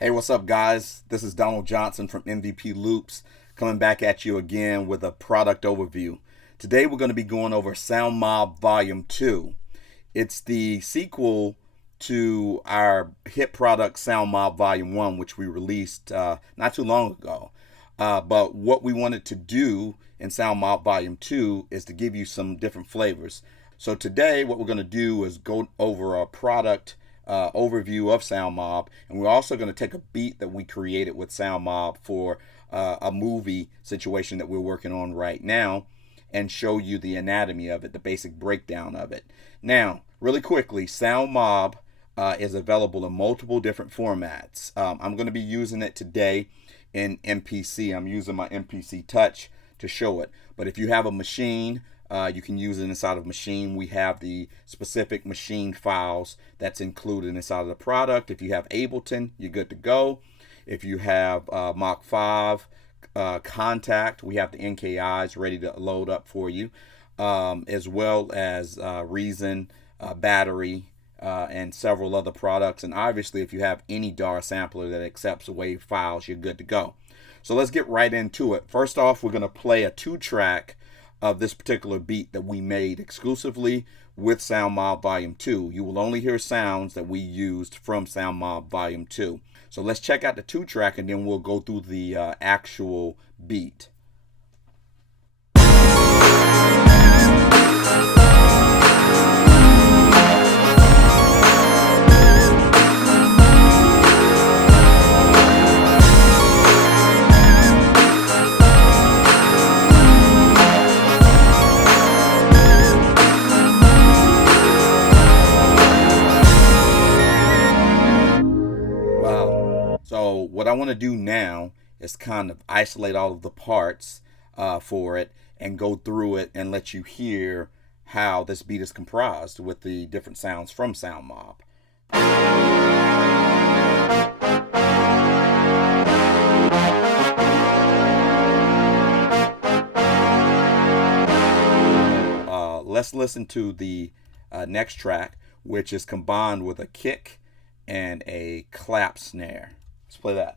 Hey, what's up, guys? This is Donald Johnson from MVP Loops, coming back at you again with a product overview. Today, we're going to be going over Sound Mob Volume 2. It's the sequel to our hit product Sound Mob Volume 1, which we released not too long ago. But what we wanted to do in Sound Mob Volume 2 is to give you some different flavors. So today, what we're going to do is go over a product overview of Sound Mob, and we're also going to take a beat that we created with Sound Mob for a movie situation that we're working on right now and show you the anatomy of it, the basic breakdown of it. Now, really quickly, Sound Mob is available in multiple different formats. I'm going to be using it today in MPC. I'm using my MPC Touch to show it, but if you have a Maschine, you can use it inside of Maschine. We have the specific Maschine files that's included inside of the product. If you have Ableton, you're good to go. If you have Mach 5, Kontakt, we have the NKIs ready to load up for you, as well as Reason, Battery, and several other products. And obviously, if you have any DAW sampler that accepts WAV files, you're good to go. So let's get right into it. First off, we're going to play a 2-track of this particular beat that we made exclusively with Sound Mob Volume 2. You will only hear sounds that we used from Sound Mob Volume 2. So let's check out the 2-track and then we'll go through the actual beat. So what I want to do now is kind of isolate all of the parts for it and go through it and let you hear how this beat is comprised with the different sounds from Sound Mob. Let's listen to the next track, which is combined with a kick and a clap snare. Let's play that.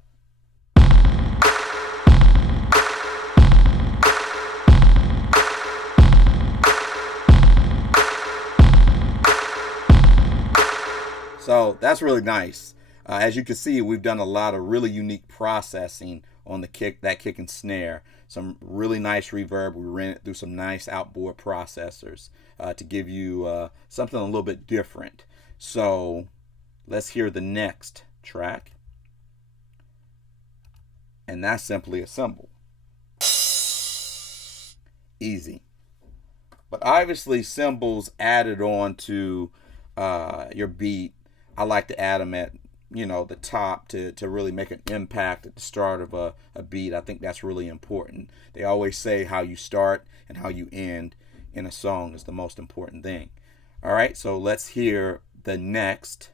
So that's really nice. As you can see, we've done a lot of really unique processing on the kick, that kick and snare. Some really nice reverb. We ran it through some nice outboard processors to give you something a little bit different. So let's hear the next track. And that's simply a cymbal. Easy. But obviously cymbals added on to your beat, I like to add them at the top to really make an impact at the start of a beat. I think that's really important. They always say how you start and how you end in a song is the most important thing. All right, so let's hear the next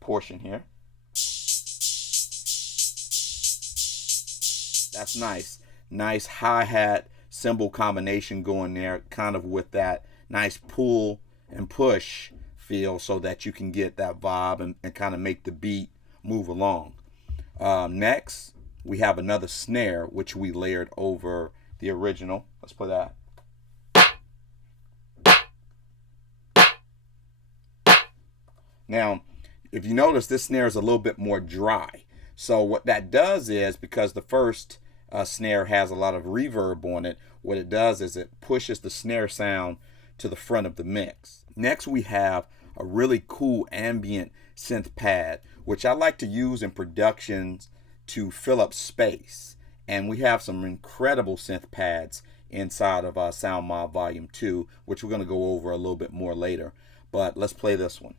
portion here. That's nice. Nice hi-hat cymbal combination going there, kind of with that nice pull and push feel so that you can get that vibe and kind of make the beat move along. Next, we have another snare, which we layered over the original. Let's play that. Now, if you notice, this snare is a little bit more dry. So what that does is, because the first snare has a lot of reverb on it, what it does is it pushes the snare sound to the front of the mix. Next, we have a really cool ambient synth pad, which I like to use in productions to fill up space. And we have some incredible synth pads inside of Sound Mob Volume 2, which we're going to go over a little bit more later. But let's play this one.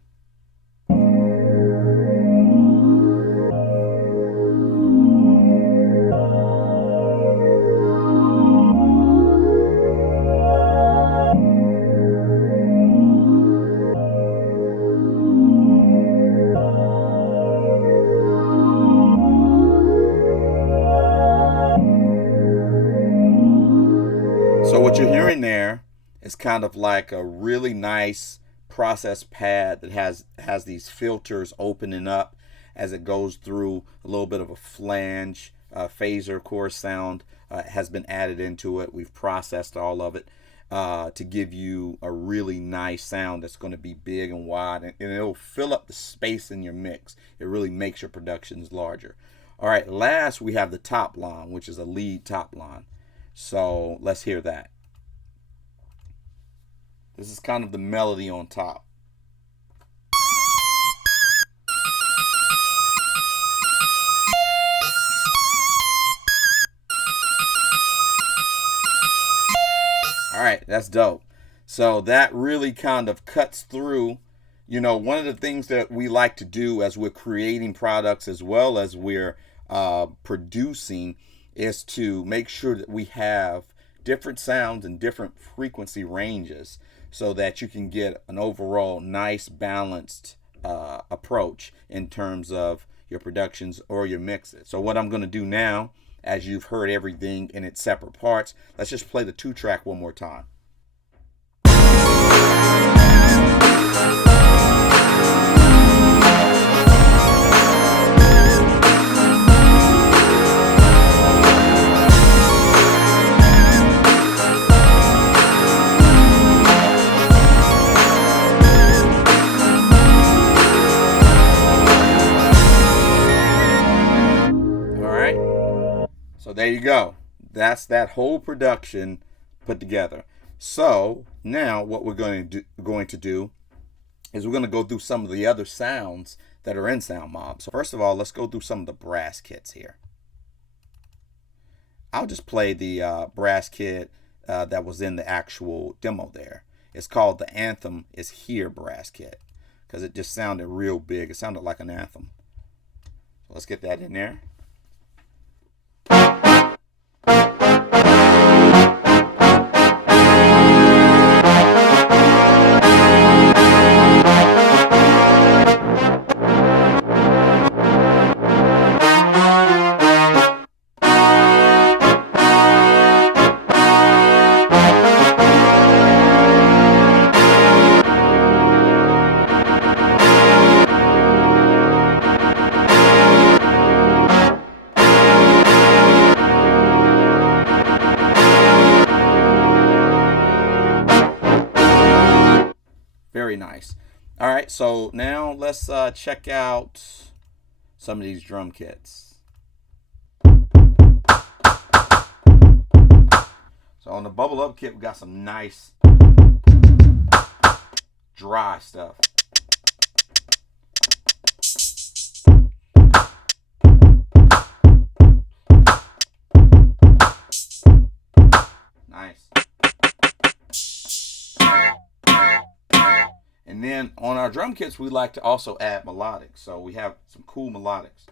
So what you're hearing there is kind of like a really nice process pad that has these filters opening up as it goes through. A little bit of a flange, phaser chorus sound has been added into it. We've processed all of it to give you a really nice sound that's going to be big and wide, and it'll fill up the space in your mix. It really makes your productions larger. All right, last we have the top line, which is a lead top line. So let's hear that. This is kind of the melody on top. All right, that's dope. So that really kind of cuts through. You know, one of the things that we like to do as we're creating products as well as we're producing is to make sure that we have different sounds and different frequency ranges so that you can get an overall nice balanced approach in terms of your productions or your mixes. So what I'm going to do now, as you've heard everything in its separate parts, let's just play the 2-track one more time. So there you go. That's that whole production put together. So now what we're going to do is we're going to go through some of the other sounds that are in SoundMob. So first of all, let's go through some of the brass kits here. I'll just play the brass kit that was in the actual demo there. It's called the Anthem is Here brass kit because it just sounded real big. It sounded like an anthem. So let's get that in there. Very nice. All right, so now let's check out some of these drum kits. So on the Bubble Up kit, we got some nice dry stuff. Nice. And then on our drum kits, we like to also add melodics. So we have some cool melodics.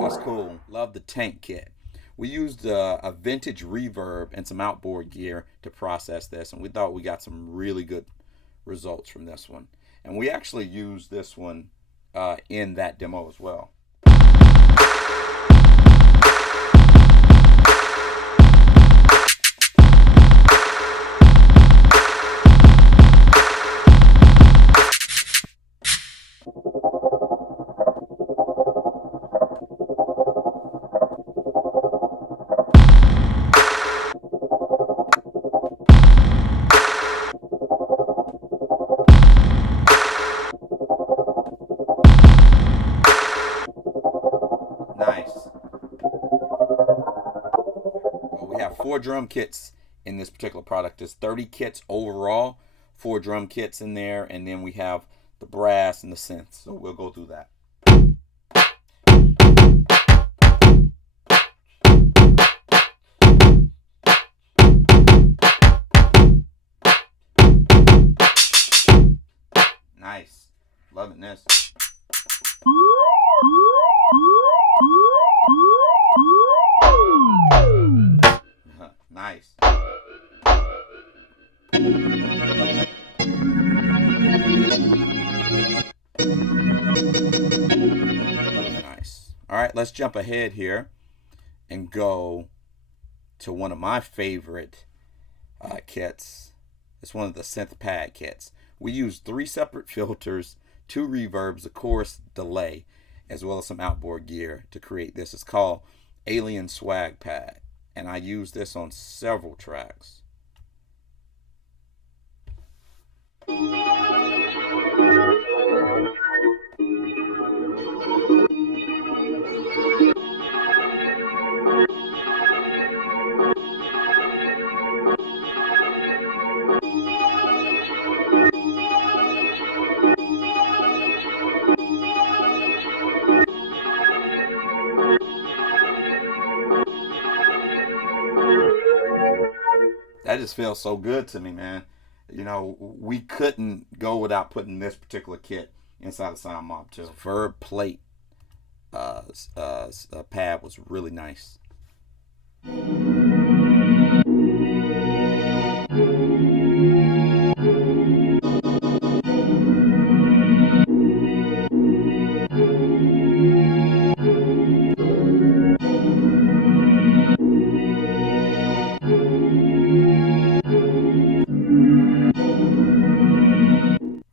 That's cool. Love the tank kit. We used a vintage reverb and some outboard gear to process this, and we thought we got some really good results from this one. And we actually used this one in that demo as well. Nice. Well, we have 4 drum kits in this particular product. There's 30 kits overall, 4 drum kits in there, and then we have the brass and the synth. So we'll go through that. Nice. Loving this. Nice. right, let's jump ahead here and go to one of my favorite kits. It's one of the synth pad kits. We use 3 separate filters, 2 reverbs, a chorus delay, as well as some outboard gear to create this. It's called Halion Swag Pad, and I use this on several tracks. That just feels so good to me, man. You know, we couldn't go without putting this particular kit inside of Sound Mob 2. Verb plate pad was really nice.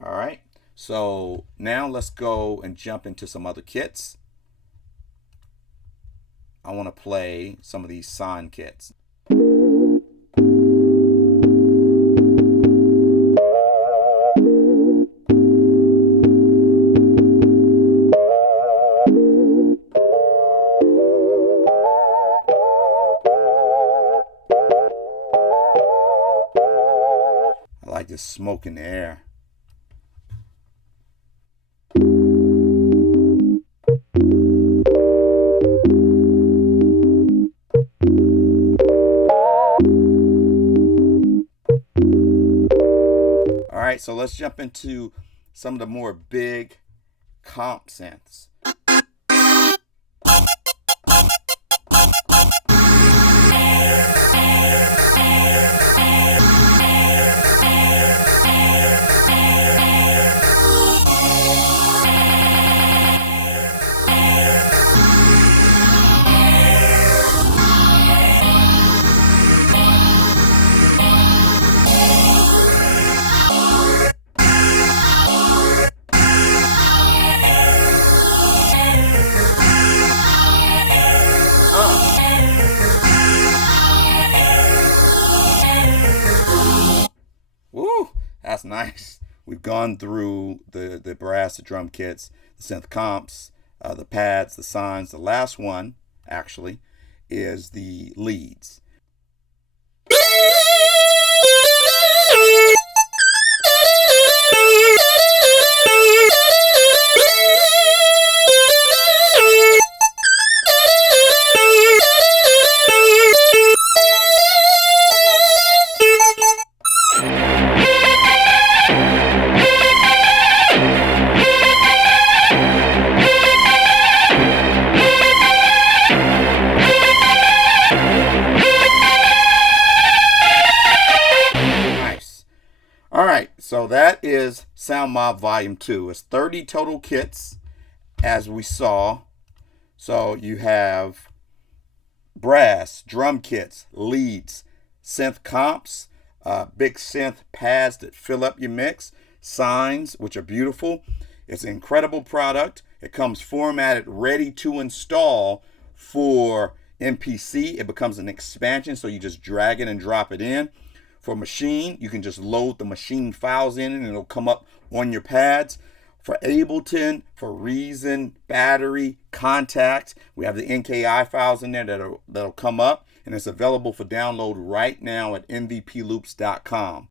Alright, so now let's go and jump into some other kits. I want to play some of these sine kits. I like this smoke in the air. Alright, so let's jump into some of the more big comp synths. Woo! That's nice. We've gone through the brass, the drum kits, the synth comps, the pads, the sines. The last one, actually, is the leads. So that is Sound Mob Volume 2. It's 30 total kits, as we saw. So you have brass, drum kits, leads, synth comps, big synth pads that fill up your mix, sines, which are beautiful. It's an incredible product. It comes formatted, ready to install for MPC. It becomes an expansion, so you just drag it and drop it in. For Maschine, you can just load the Maschine files in and it'll come up on your pads. For Ableton, for Reason, Battery, Kontakt, we have the NKI files in there that'll come up, and it's available for download right now at mvploops.com.